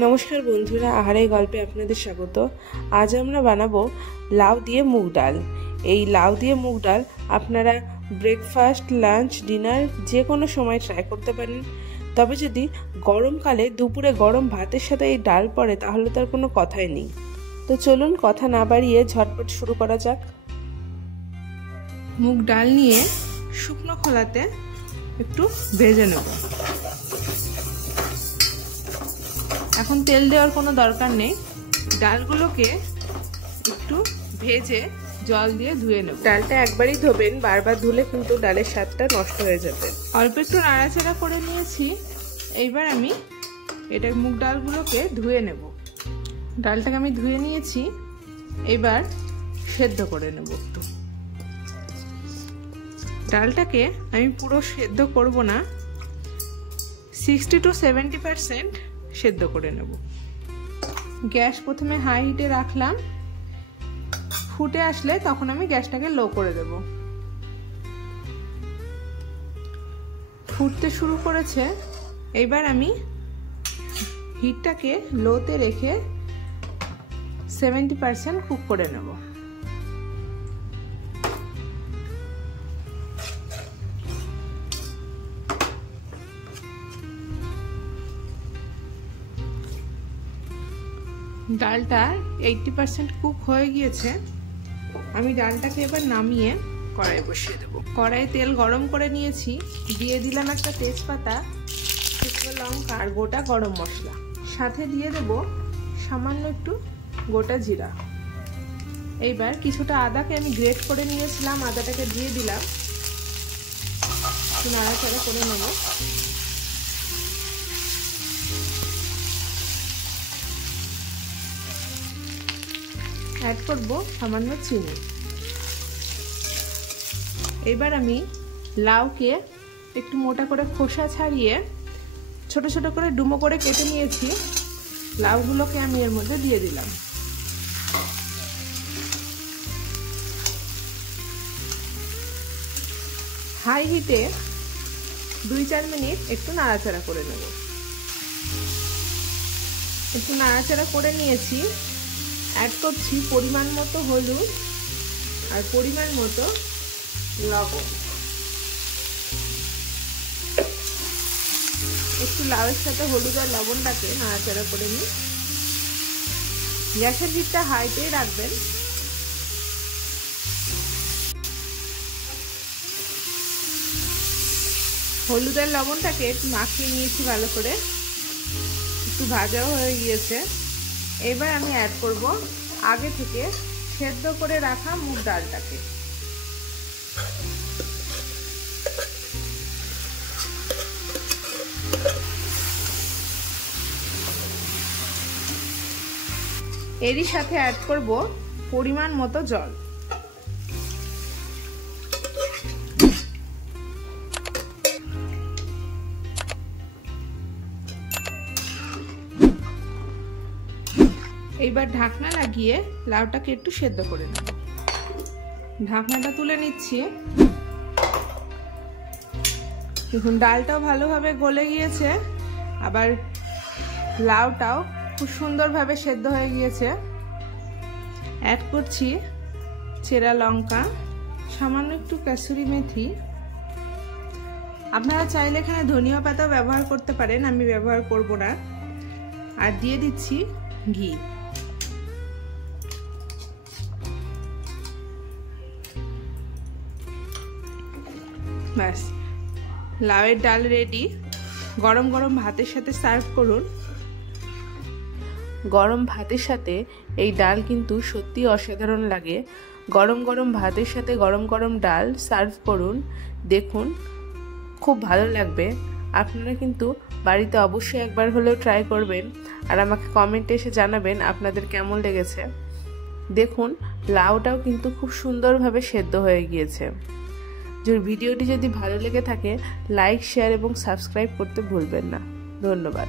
নমস্কার বন্ধুরা, আহারের গল্পে আপনাদের স্বাগত। আজ আমরা বানাবো লাউ দিয়ে মুগ ডাল। এই লাউ দিয়ে মুগ ডাল আপনারা ব্রেকফাস্ট, লাঞ্চ, ডিনার যে কোনো সময় ট্রাই করতে পারেন। তবে যদি গরমকালে দুপুরে গরম ভাতের সাথে এই ডাল পড়ে তাহলে তার কোনো কথাই নেই। তো চলুন কথা না বাড়িয়ে ঝটপট শুরু করা যাক। মুগ ডাল নিয়ে শুকনো খোলাতে একটু ভেজে নেব। এখন তেল দেওয়ার কোনো দরকার নেই, ডালগুলোকে একটু ভেজে জল দিয়ে ধুয়ে নেব। ডালটা একবারই ধোবেন, বারবার ধুলে কিন্তু ডালের স্বাদটা নষ্ট হয়ে যাবে। অল্প একটু নাড়াচাড়া করে নিয়েছি। এইবার আমি মুগ ডালগুলোকে ধুয়ে নেব। ডালটাকে আমি ধুয়ে নিয়েছি, এবার সেদ্ধ করে নেব। একটু ডালটাকে আমি পুরো সেদ্ধ করব না, 60 to 70% সেদ্ধ করে নেব। গ্যাস প্রথমে হাই হিটে রাখলাম, ফুটে আসলে তখন আমি গ্যাসটাকে লো করে দেব। ফুটতে শুরু করেছে, এইবার আমি হিটটাকে লোতে রেখে 70% কুক করে নেব। ডালটা 80% কুক হয়ে গিয়েছে। আমি ডালটাকে এবার নামিয়ে কড়াই বসিয়ে দেবো। কড়াই তেল গরম করে নিয়েছি, দিয়ে দিলাম একটা তেজপাতা, শুকনো লঙ্কা আর গোটা গরম মশলা। সাথে দিয়ে দেব সামান্য একটু গোটা জিরা। এইবার কিছুটা আদাকে আমি গ্রেট করে নিয়েছিলাম, আদাটাকে দিয়ে দিলাম, নাড়াচাড়া করে নেব। অ্যাড করব সামান্য চিনি। এবার আমি লাউকে একটু মোটা করে খোসা ছাড়িয়ে ছোট ছোট করে ডুমো করে কেটে নিয়েছি। লাউগুলোকে আমি এর মধ্যে দিয়ে দিলাম। হাই হিটে 2-4 মিনিট একটু নাড়াচাড়া করে নেব। একটু নাড়াচাড়া করে নিয়েছি। অ্যাড করছি পরিমাণ মতো হলুদ আর পরিমাণ মতো লবণ। একটু লাউয়ের সাথে হলুদ আর লবণটাকে নাড়াচাড়া করে নিই। গ্যাসের হিটটা হাইতেই রাখবেন। হলুদ আর লবণটাকে একটু মাখিয়ে নিয়েছি ভালো করে, একটু ভাজাও হয়ে গিয়েছে। এবার আমি অ্যাড করব আগে থেকে সেদ্ধ করে রাখা মুগ ডালটাকে। এরই সাথে অ্যাড করব পরিমাণ মতো জল। এইবার ঢাকনা লাগিয়ে লাউটাকে একটু সেদ্ধ করে নেব। ঢাকনাটা তুলে নিচ্ছি। দেখুন ডালটাও ভালোভাবে গলে গিয়েছে, আবার লাউটাও খুব সুন্দরভাবে সেদ্ধ হয়ে গিয়েছে। অ্যাড করছি চেরা লঙ্কা, সামান্য একটু কাসুরি মেথি। আপনারা চাইলে এখানে ধনিয়া পাতাও ব্যবহার করতে পারেন, আমি ব্যবহার করব না। আর দিয়ে দিচ্ছি ঘি। ব্যাস, লাউয়ের ডাল রেডি। গরম গরম ভাতের সাথে সার্ভ করুন। গরম ভাতের সাথে এই ডাল কিন্তু সত্যি অসাধারণ লাগে। গরম গরম ভাতের সাথে গরম গরম ডাল সার্ভ করুন, দেখুন খুব ভালো লাগবে। আপনারা কিন্তু বাড়িতে অবশ্যই একবার হলেও ট্রাই করবেন আর আমাকে কমেন্টে এসে জানাবেন আপনাদের কেমন লেগেছে। দেখুন লাউটাও কিন্তু খুব সুন্দরভাবে সেদ্ধ হয়ে গিয়েছে। ভিডিওটি যদি ভালো লেগে থাকে লাইক, শেয়ার এবং সাবস্ক্রাইব করতে ভুলবেন না। ধন্যবাদ।